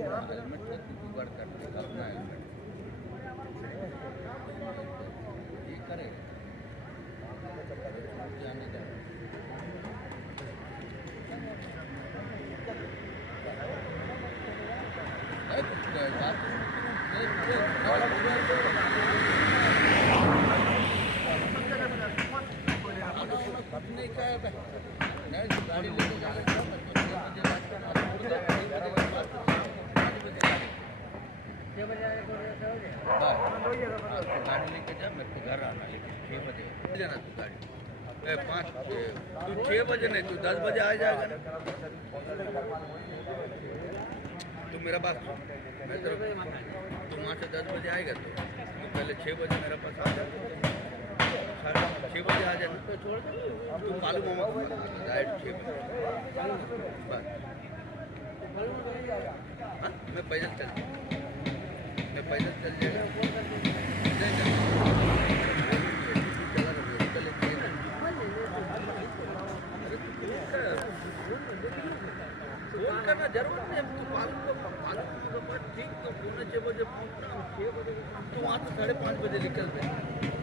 helmet की जुगाड़ करके अपना हेलमेट ये करे जाने जाए नहीं क्या है गाड़ी लेके जा रहे गाड़ी लेके जा मेरे को घर आना लेकिन 6 बजे जाना तू गाड़ी 5 तू 6 बजे नहीं तू 10 बजे आ जाएगा ना तू मेरा बात सुन मैं तेरे तू वहाँ से 10 बजे आएगा तो पहले 6 बजे मेरे पास आ जाएगा 6 बजे आ जाना तू कालू मामा को डायरेक्ट 6 बजे बस हाँ मैं पैदल चल जाएगा फोन करना जरूरत नहीं तू मालूम ठीक तो 6 बजे पहुँचना 6 बजे तू वहाँ से 5:30 बजे निकल गए